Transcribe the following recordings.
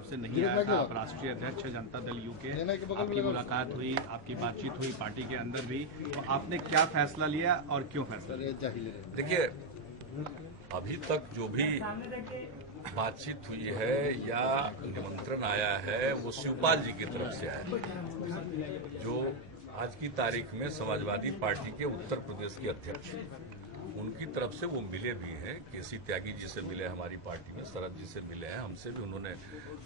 तरफ से नहीं आया था। आप राष्ट्रीय अध्यक्ष जनता दल यू के, आपकी मुलाकात हुई, आपकी बातचीत हुई पार्टी के अंदर भी, तो आपने क्या फैसला लिया और क्यों फैसला लिया? देखिए, अभी तक जो भी बातचीत हुई है या निमंत्रण आया है वो शिवपाल जी की तरफ से आया है, जो आज की तारीख में समाजवादी पार्टी के उत्तर प्रदेश के अध्यक्ष हैं। उनकी तरफ से वो मिले भी हैं, केसी त्यागी जी से मिले, हमारी पार्टी में शरद जी से मिले हैं, हमसे भी उन्होंने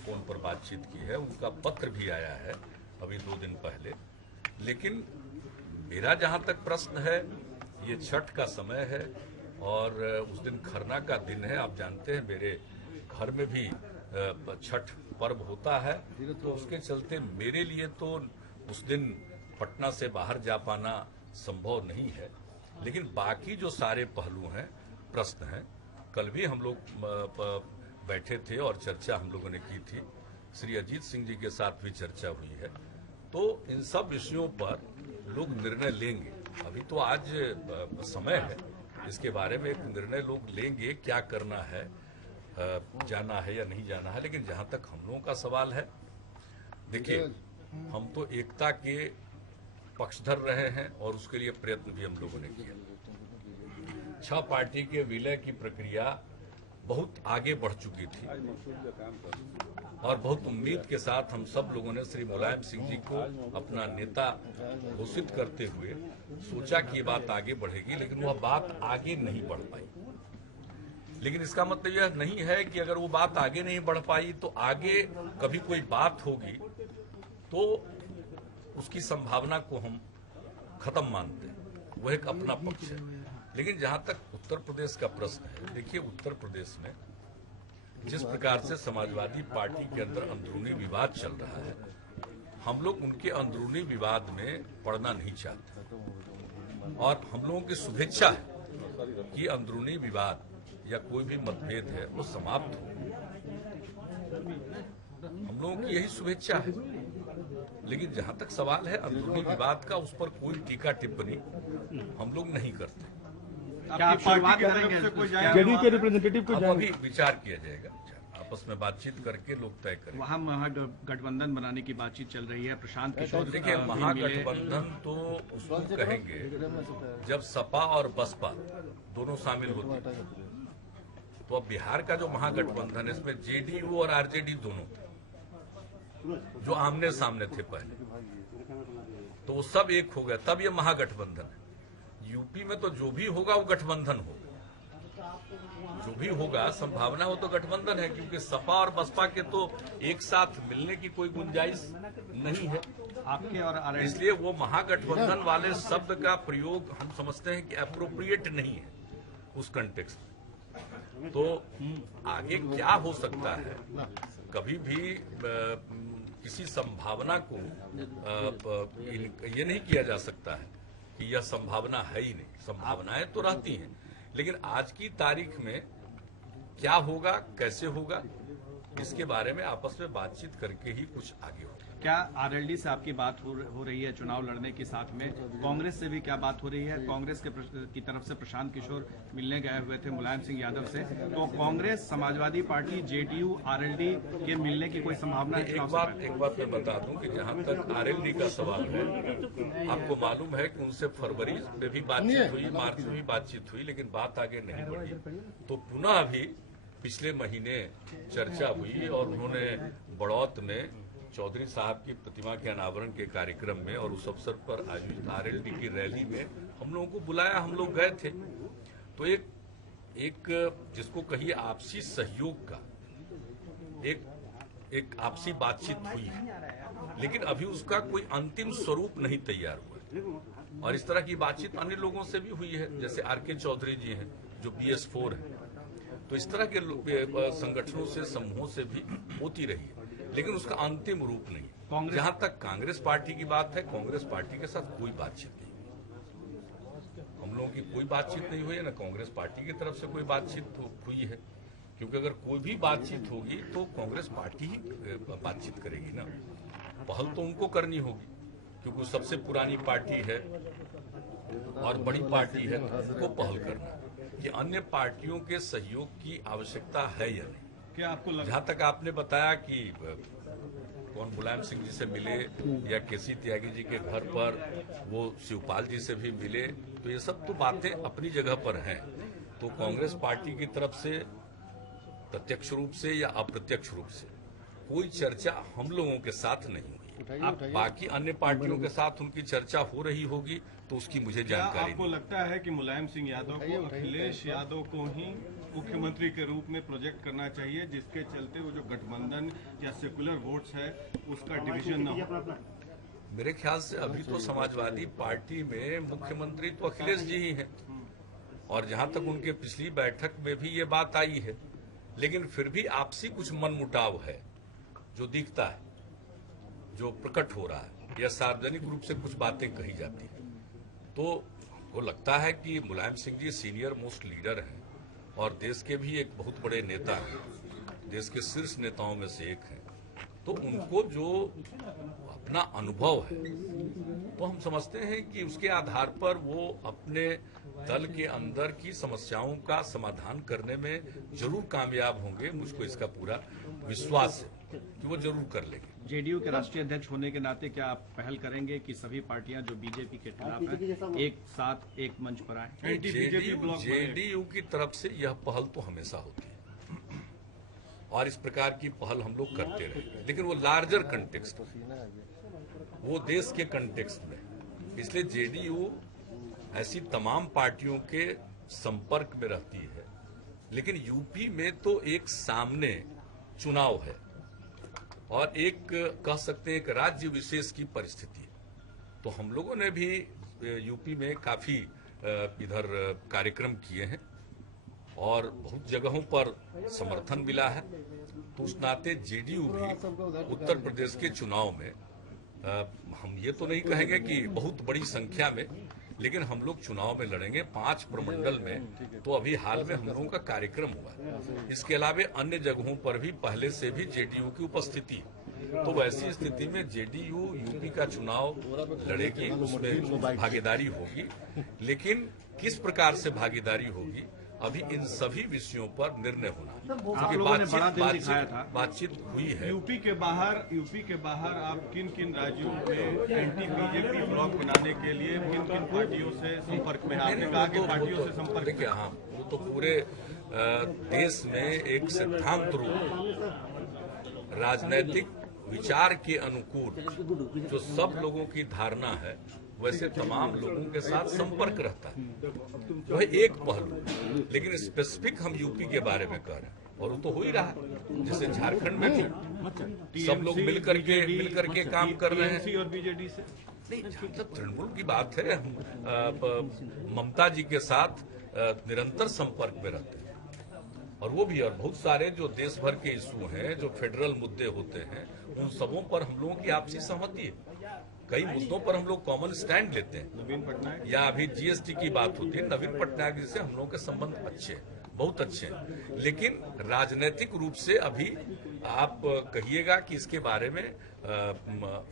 फोन पर बातचीत की है, उनका पत्र भी आया है अभी 2 दिन पहले। लेकिन मेरा जहां तक प्रश्न है, ये छठ का समय है और उस दिन खरना का दिन है। आप जानते हैं मेरे घर में भी छठ पर्व होता है, तो उसके चलते मेरे लिए तो उस दिन पटना से बाहर जा पाना संभव नहीं है। लेकिन बाकी जो सारे पहलू हैं, प्रश्न हैं, कल भी हम लोग बैठे थे और चर्चा हम लोगों ने की थी, श्री अजीत सिंह जी के साथ भी चर्चा हुई है, तो इन सब विषयों पर लोग निर्णय लेंगे। अभी तो आज समय है, इसके बारे में एक निर्णय लोग लेंगे, क्या करना है, जाना है या नहीं जाना है। लेकिन जहां तक हम लोगों का सवाल है, देखिए, हम तो एकता के पक्षधर रहे हैं और उसके लिए प्रयत्न भी हम लोगों ने किया। 6 पार्टी के विलय की प्रक्रिया बहुत आगे बढ़ चुकी थी और बहुत उम्मीद के साथ हम सब लोगों ने श्री मुलायम सिंह जी को अपना नेता घोषित करते हुए सोचा कि ये बात आगे बढ़ेगी, लेकिन वह बात आगे नहीं बढ़ पाई। लेकिन इसका मतलब यह नहीं है कि अगर वो बात आगे नहीं बढ़ पाई तो आगे कभी कोई बात होगी तो उसकी संभावना को हम खत्म मानते हैं, वो एक अपना पक्ष है। लेकिन जहां तक उत्तर प्रदेश का प्रश्न है, देखिए, उत्तर प्रदेश में जिस प्रकार से समाजवादी पार्टी के अंदर अंदरूनी विवाद चल रहा है, हम लोग उनके अंदरूनी विवाद में पड़ना नहीं चाहते और हम लोगों की शुभेच्छा है कि अंदरूनी विवाद या कोई भी मतभेद है वो समाप्त हो। हम लोगों की यही शुभेच्छा है। लेकिन जहां तक सवाल है अंदरूनी विवाद का, उस पर कोई टीका टिप्पणी हम लोग नहीं करते। क्या आप शुरुआत करेंगे? जेडीयू के रिप्रेजेंटेटिव को अभी विचार किया जाएगा, आपस में बातचीत करके लोग तय करेंगे। वहाँ महागठबंधन बनाने की बातचीत चल रही है। प्रशांत किशोर, देखिए, महागठबंधन तो उसको कहेंगे जब सपा और बसपा दोनों शामिल होते हैं। तो अब बिहार का जो महागठबंधन है, इसमें जेडीयू और आरजेडी दोनों जो आमने सामने थे पहले, तो वो सब एक हो गया, तब ये महागठबंधन है। यूपी में तो जो भी होगा वो गठबंधन होगा, जो भी होगा संभावना हो तो गठबंधन है, क्योंकि सपा और बसपा के तो एक साथ मिलने की कोई गुंजाइश नहीं है आपके और इसलिए वो महागठबंधन वाले शब्द का प्रयोग हम समझते हैं कि एप्रोप्रिएट नहीं है उस कंटेक्स्ट में। तो आगे क्या हो सकता है, कभी भी किसी संभावना को ये नहीं किया जा सकता है कि यह संभावना है ही नहीं। संभावनाएं तो रहती हैं, लेकिन आज की तारीख में क्या होगा, कैसे होगा, इसके बारे में आपस में बातचीत करके ही कुछ आगे होगा। क्या आरएलडी से आपकी बात हो रही है चुनाव लड़ने के साथ में? कांग्रेस से भी क्या बात हो रही है? कांग्रेस की तरफ से प्रशांत किशोर मिलने गए हुए थे मुलायम सिंह यादव से, तो Congress, Samajwadi party, JDU, RLD के मिलने की कोई संभावना है? एक बात मैं बता दूं कि जहां तक आरएलडी का सवाल है, आपको मालूम है कि उनसे फरवरी में भी बातचीत हुई, मार्च में भी बातचीत हुई, लेकिन बात आगे नहीं बढ़ी। तो पुनः अभी पिछले महीने चर्चा हुई और उन्होंने बड़ौत में चौधरी साहब की प्रतिमा के अनावरण के कार्यक्रम में और उस अवसर पर आयोजित आरएलडी की रैली में हम लोगों को बुलाया, हम लोग गए थे। तो एक जिसको कहिए आपसी सहयोग का एक आपसी बातचीत हुई है, लेकिन अभी उसका कोई अंतिम स्वरूप नहीं तैयार हुआ। और इस तरह की बातचीत अन्य लोगों से भी हुई है, जैसे आरके चौधरी जी हैं जो BS4 है, तो इस तरह के संगठनों से, समूहों से भी होती रही है, लेकिन उसका अंतिम रूप नहीं। जहां तक कांग्रेस पार्टी की बात है, कांग्रेस पार्टी के साथ कोई बातचीत नहीं, हम लोगों की कोई बातचीत नहीं हुई है, न कांग्रेस पार्टी की तरफ से कोई बातचीत हुई है, क्योंकि अगर कोई भी बातचीत होगी तो कांग्रेस पार्टी ही बातचीत करेगी ना। पहल तो उनको करनी होगी, क्योंकि सबसे पुरानी पार्टी है और बड़ी पार्टी है, तो उनको पहल करना। कि अन्य पार्टियों के सहयोग की आवश्यकता है या नहीं, क्या आपको जहां तक आपने बताया कि कौन मुलायम सिंह जी से मिले या केसी त्यागी जी के घर पर वो शिवपाल जी से भी मिले, तो ये सब तो बातें अपनी जगह पर हैं। तो कांग्रेस पार्टी की तरफ से प्रत्यक्ष रूप से या अप्रत्यक्ष रूप से कोई चर्चा हम लोगों के साथ नहीं हुई। बाकी अन्य पार्टियों के साथ उनकी चर्चा हो रही होगी तो उसकी मुझे जानकारी आपको लगता है कि मुलायम सिंह यादव को अखिलेश यादव को ही मुख्यमंत्री के रूप में प्रोजेक्ट करना चाहिए, जिसके चलते वो जो गठबंधन या सेकुलर वोट्स है उसका डिवीजन न हो? मेरे ख्याल से अभी तो समाजवादी पार्टी में मुख्यमंत्री तो अखिलेश जी ही हैं, और जहां तक उनके पिछली बैठक में भी ये बात आई है, लेकिन फिर भी आपसी कुछ मनमुटाव है जो दिखता है, जो प्रकट हो रहा है, या सार्वजनिक रूप से कुछ बातें कही जाती हैं। तो वो लगता है कि Mulayam Singh ji senior most leader हैं और देश के भी एक बहुत बड़े नेता हैं, देश के शीर्ष नेताओं में से एक हैं। तो उनको जो अपना अनुभव है, तो हम समझते हैं कि उसके आधार पर वो अपने दल के अंदर की समस्याओं का समाधान करने में जरूर कामयाब होंगे। मुझको इसका पूरा विश्वास है कि वो जरूर कर लेंगे। जेडीयू के राष्ट्रीय अध्यक्ष होने के नाते क्या आप पहल करेंगे कि सभी पार्टियां जो बीजेपी के खिलाफ हैं एक साथ एक मंच पर आए? जेडीयू की तरफ से यह पहल तो हमेशा होती है और इस प्रकार की पहल हम लोग करते रहे, लेकिन वो लार्जर कंटेक्स्ट में, वो देश के कंटेक्स्ट में। इसलिए जेडीयू ऐसी तमाम पार्टियों के संपर्क में रहती है, लेकिन यूपी में तो एक सामने चुनाव है और एक कह सकते हैं एक राज्य विशेष की परिस्थिति है। तो हम लोगों ने भी यूपी में काफी इधर कार्यक्रम किए हैं और बहुत जगहों पर समर्थन मिला है। तो उस नाते जेडीयू भी उत्तर प्रदेश के चुनाव में हम ये तो नहीं कहेंगे कि बहुत बड़ी संख्या में, लेकिन हम लोग चुनाव में लड़ेंगे 5 प्रमंडल में। तो अभी हाल में हम लोगों का कार्यक्रम हुआ, इसके अलावा अन्य जगहों पर भी पहले से भी जेडीयू की उपस्थिति। तो वैसी स्थिति में जेडीयू यूपी का चुनाव लड़ेगी, उसमें भागीदारी होगी, लेकिन किस प्रकार से भागीदारी होगी अभी इन सभी विषयों पर निर्णय होना है, क्योंकि बातचीत हुई है। यूपी के बाहर आप किन किन राज्यों में एंटी बीजेपी ब्लॉक बनाने के लिए किन किन पार्टियों से संपर्क में? आपने कहा कि पार्टियों से संपर्क। देखिए, हाँ, वो तो पूरे देश में एक सिद्धांत रूप राजनीतिक विचार के अनुकूल जो सब लोगों की धारणा है, वैसे तमाम लोगों के साथ संपर्क रहता है। वह एक पहलू, लेकिन स्पेसिफिक हम यूपी के बारे में कह रहे हैं और वो तो हो ही रहा है। जैसे झारखंड में भी सब लोग मिलकर के काम कर रहे हैं। और बीजेडी से नहीं, जब तृणमूल की बात है, ममता जी के साथ निरंतर संपर्क में रहते हैं और वो भी, और बहुत सारे जो देश भर के इशू हैं, जो फेडरल मुद्दे होते हैं, उन सबों पर हम लोगों की आपसी सहमति है। कई मुद्दों पर हम लोग कॉमन स्टैंड लेते हैं। नवीन पटनायक या अभी जीएसटी की बात होती है, नवीन पटनायक जी से हम लोगों के संबंध अच्छे हैं, बहुत अच्छे हैं, लेकिन राजनीतिक रूप से अभी आप कहिएगा कि इसके बारे में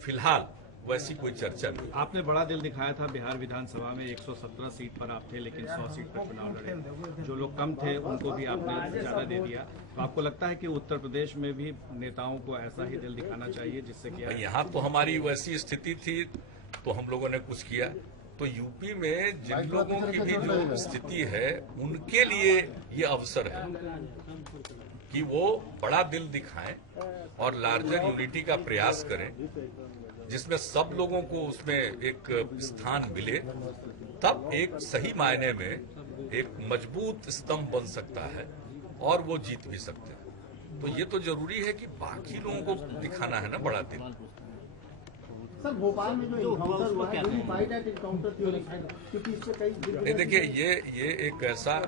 फिलहाल वैसी कोई चर्चा नहीं। आपने बड़ा दिल दिखाया था बिहार विधानसभा में, 117 सीट पर आप थे, लेकिन 100 सीट पर चुनाव लड़े। जो लोग कम थे उनको भी आपने ज्यादा दे दिया। तो आपको लगता है कि उत्तर प्रदेश में भी नेताओं को ऐसा ही दिल दिखाना चाहिए जिससे कि यहाँ तो हमारी वैसी स्थिति थी तो हम लोगों ने कुछ किया। तो यूपी में जिन लोगों की भी जो स्थिति है, उनके लिए ये अवसर है कि वो बड़ा दिल दिखाएं और लार्जर यूनिटी का प्रयास करें, जिसमें सब लोगों को उसमें एक स्थान मिले, तब एक सही मायने में एक मजबूत स्तंभ बन सकता है और वो जीत भी सकते हैं। तो ये तो जरूरी है कि बाकी लोगों को दिखाना है ना बड़ा दिल। सर, भोपाल में जो इनकाउंटर हुआ है, क्योंकि इससे कई देखिए, ये एक ऐसा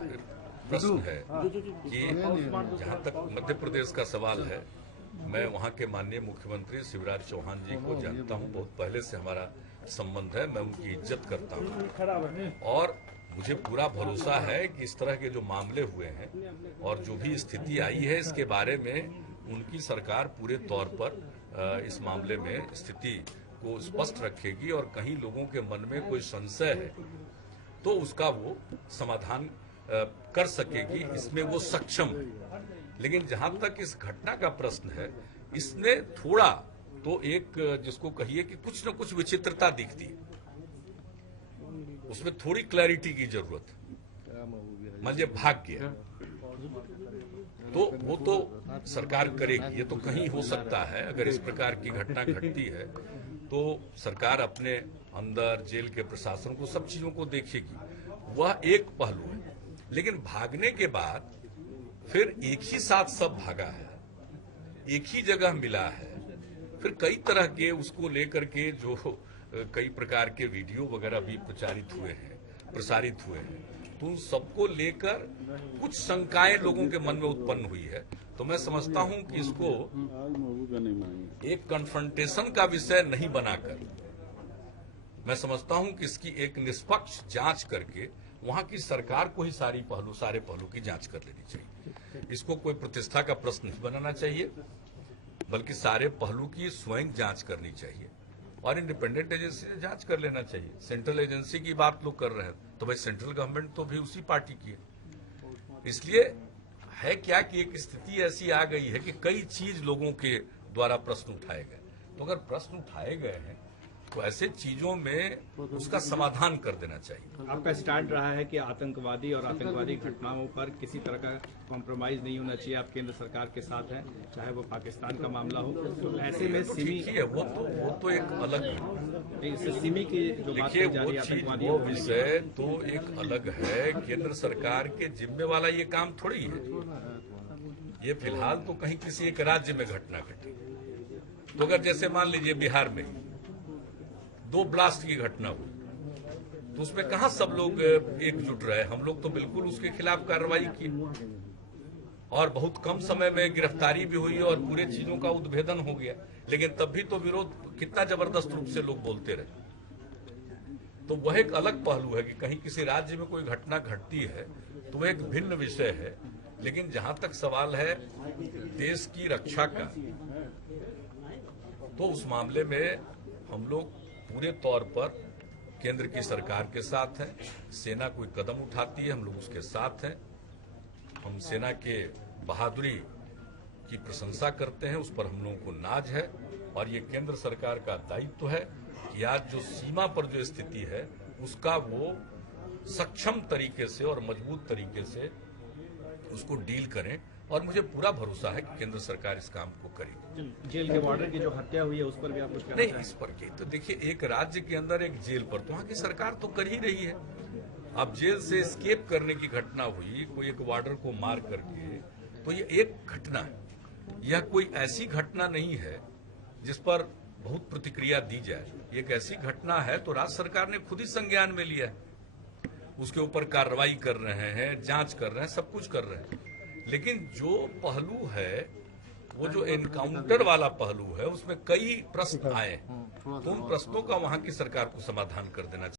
प्रश्न है कि जहाँ तक मध्य प्रदेश का सवाल है, मैं वहाँ के माननीय मुख्यमंत्री शिवराज चौहान जी को जानता हूँ, बहुत पहले से हमारा संबंध है, मैं उनकी इज्जत करता हूँ और मुझे पूरा भरोसा है कि इस तरह के जो मामले हुए हैं और जो भी स्थिति आई है, इसके बारे में उनकी सरकार पूरे तौर पर इस मामले में स्थिति को स्पष्ट रखेगी और कहीं लोगों के मन में कोई संशय है तो उसका वो समाधान कर सकेगी, इसमें वो सक्षम है। लेकिन जहां तक इस घटना का प्रश्न है, इसने थोड़ा तो एक जिसको कहिए कि कुछ न कुछ विचित्रता दिखती है, उसमें थोड़ी क्लैरिटी की जरूरत है। मान लीजिए भाग गया तो वो तो सरकार करेगी, ये तो कहीं हो सकता है। अगर इस प्रकार की घटना घटती है तो सरकार अपने अंदर जेल के प्रशासन को, सब चीजों को देखेगी, वह एक पहलू है। लेकिन भागने के बाद फिर एक ही साथ सब भागा है, एक ही जगह मिला है, फिर कई तरह के उसको लेकर के जो कई प्रकार के वीडियो वगैरह भी प्रसारित हुए हैं, तो उन सबको लेकर कुछ शंकाएं लोगों के मन में उत्पन्न हुई है। तो मैं समझता हूं कि इसको एक कन्फ्रंटेशन का विषय नहीं बनाकर, मैं समझता हूं कि इसकी एक निष्पक्ष जांच करके वहां की सरकार को ही सारे पहलू की जांच कर लेनी चाहिए। इसको कोई प्रतिष्ठा का प्रश्न नहीं बनाना चाहिए, बल्कि सारे पहलू की स्वयं जांच करनी चाहिए और इंडिपेंडेंट एजेंसी से जांच कर लेना चाहिए। सेंट्रल एजेंसी की बात लोग कर रहे हैं, तो भाई सेंट्रल गवर्नमेंट तो भी उसी पार्टी की है। इसलिए है क्या कि एक स्थिति ऐसी आ गई है कि कई चीज लोगों के द्वारा प्रश्न उठाए गए, तो अगर प्रश्न उठाए गए हैं तो ऐसे चीजों में उसका समाधान कर देना चाहिए। आपका स्टैंड रहा है कि आतंकवादी और आतंकवादी घटनाओं पर किसी तरह का कॉम्प्रोमाइज नहीं होना चाहिए, आप केंद्र सरकार के साथ हैं, चाहे वो पाकिस्तान का मामला हो। तो ऐसे में सिमी है वो तो एक अलग सिमी की जो बात देखिए, की जा रही है आतंकवादी, वो विषय तो एक अलग है। केंद्र सरकार के जिम्मे वाला ये काम थोड़ी है। ये फिलहाल तो कहीं किसी एक राज्य में घटना घटी, तो अगर जैसे मान लीजिए बिहार में 2 ब्लास्ट की घटना हुई, तो उसमें कहां सब लोग एकजुट रहे। हम लोग तो बिल्कुल उसके खिलाफ कार्रवाई की और बहुत कम समय में गिरफ्तारी भी हुई और पूरे चीजों का उद्भेदन हो गया। लेकिन तब भी तो विरोध कितना जबरदस्त रूप से लोग बोलते रहे। तो वह एक अलग पहलू है कि कहीं किसी राज्य में कोई घटना घटती है तो वह एक भिन्न विषय है। लेकिन जहां तक सवाल है देश की रक्षा का, तो उस मामले में हम लोग पूरे तौर पर केंद्र की सरकार के साथ हैं। सेना कोई कदम उठाती है, हम लोग उसके साथ हैं। हम सेना के बहादुरी की प्रशंसा करते हैं, उस पर हम लोगों को नाज है। और ये केंद्र सरकार का दायित्व है कि आज जो सीमा पर जो स्थिति है उसका वो सक्षम तरीके से और मजबूत तरीके से उसको डील करें। और मुझे पूरा भरोसा है कि केंद्र सरकार इस काम को करेगी। जेल के बॉर्डर की जो हत्या हुई है उस पर भी आप कुछ कहना नहीं, चाहें? इस पर की तो देखिए, एक राज्य के अंदर एक जेल पर तो वहां की सरकार तो कर ही रही है। अब जेल से एस्केप करने की घटना हुई, कोई एक वार्डर को मार करके, तो ये एक घटना है। यह कोई ऐसी घटना नहीं है जिस पर बहुत प्रतिक्रिया दी जाए। एक ऐसी घटना है तो राज्य सरकार ने खुद ही संज्ञान में लिया है, उसके ऊपर कार्रवाई कर रहे हैं, जांच कर रहे हैं, सब कुछ कर रहे हैं। लेकिन जो पहलू है वो जो एनकाउंटर वाला पहलू है, उसमें कई प्रश्न आए, तो उन प्रश्नों का वहां की सरकार को समाधान कर देना चाहिए।